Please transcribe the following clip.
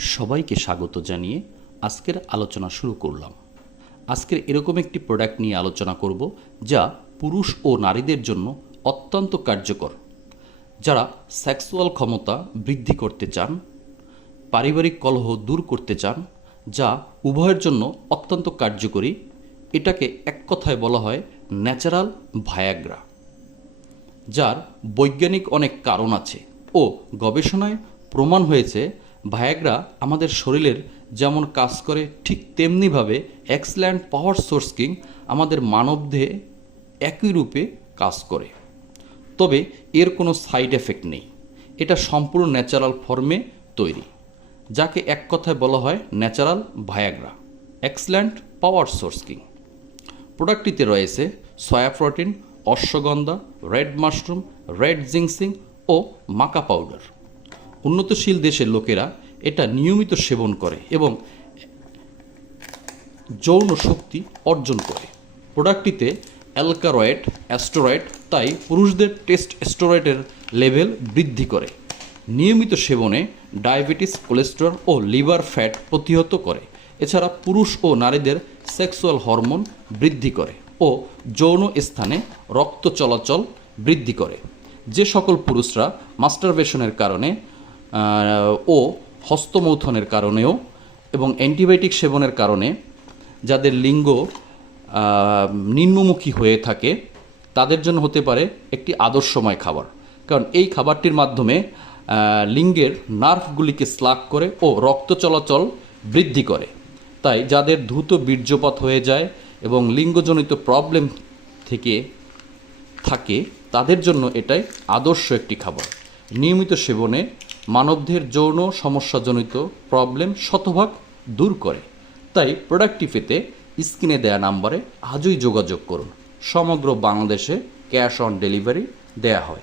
সবাইকে স্বাগত জানিয়ে আজকের আলোচনা শুরু করলাম। আজকের এরকম একটি প্রোডাক্ট নিয়ে আলোচনা করব যা পুরুষ ও নারীদের জন্য অত্যন্ত কার্যকর। যারা সেক্সুয়াল ক্ষমতা বৃদ্ধি করতে চান, পারিবারিক কলহ দূর করতে চান, যা উভয়ের জন্য অত্যন্ত কার্যকরী, এটাকে এক কথায় বলা হয় ন্যাচারাল ভায়াগ্রা যার বৈজ্ঞানিক অনেক কারণ আছে ও গবেষণায় প্রমাণ হয়েছে ভায়াগ্রা আমাদের শরীরের যেমন কাজ করে ঠিক তেমনিভাবে এক্সল্যান্ড পাওয়ার সোর্স কিং আমাদের মানবদেহে একই রূপে কাজ করে। তবে এর কোনো সাইড এফেক্ট নেই। এটা সম্পূর্ণ ন্যাচারাল ফর্মে তৈরি, যাকে এক কথায় বলা হয় ন্যাচারাল ভায়াগ্রা এক্সল্যান্ড পাওয়ার সোর্স কিং প্রোডাক্টটিতে রয়েছে soya protein ashwagandha red mushroom red ginseng ও মাকা পাউডার উন্নতশীল দেশের লোকেরা এটা নিয়মিত সেবন করে এবং যৌন শক্তি অর্জন করে। প্রোডাক্টটিতে অ্যালকারয়েড, অ্যাস্টোরয়েড, তাই পুরুষদের টেস্ট স্টোরয়েডের লেভেল বৃদ্ধি করে। নিয়মিত সেবনে ডায়াবেটিস, কোলেস্টেরল ও লিভার ফ্যাট প্রতিহত করে। এছাড়া পুরুষ ও নারীদের সেক্সুয়াল হরমোন বৃদ্ধি করে ও যৌন স্থানে রক্ত চলাচল বৃদ্ধি করে। যে সকল পুরুষরা মাস্টারবেশনের কারণে ও হস্তমৈথনের কারণেও এবং অ্যান্টিবায়োটিক সেবনের কারণে যাদের লিঙ্গ নিম্নমুখী হয়ে থাকে, তাদের জন্য হতে পারে একটি আদর্শময় খাবার। কারণ এই খাবারটির মাধ্যমে লিঙ্গের নার্ভগুলিকে স্লাগ করে ও রক্ত চলাচল বৃদ্ধি করে। তাই যাদের দ্রুত বীর্যপাত হয়ে যায় এবং লিঙ্গজনিত প্রবলেম থেকে থাকে, তাদের জন্য এটাই আদর্শ একটি খাবার। নিয়মিত সেবনে মানবদের যৌন সমস্যাজনিত প্রবলেম শতভাগ দূর করে। তাই প্রোডাক্টিফেতে স্ক্রিনে দেয়া নাম্বারে আজই যোগাযোগ করুন। সমগ্র বাংলাদেশে ক্যাশ অন ডেলিভারি দেয়া হয়।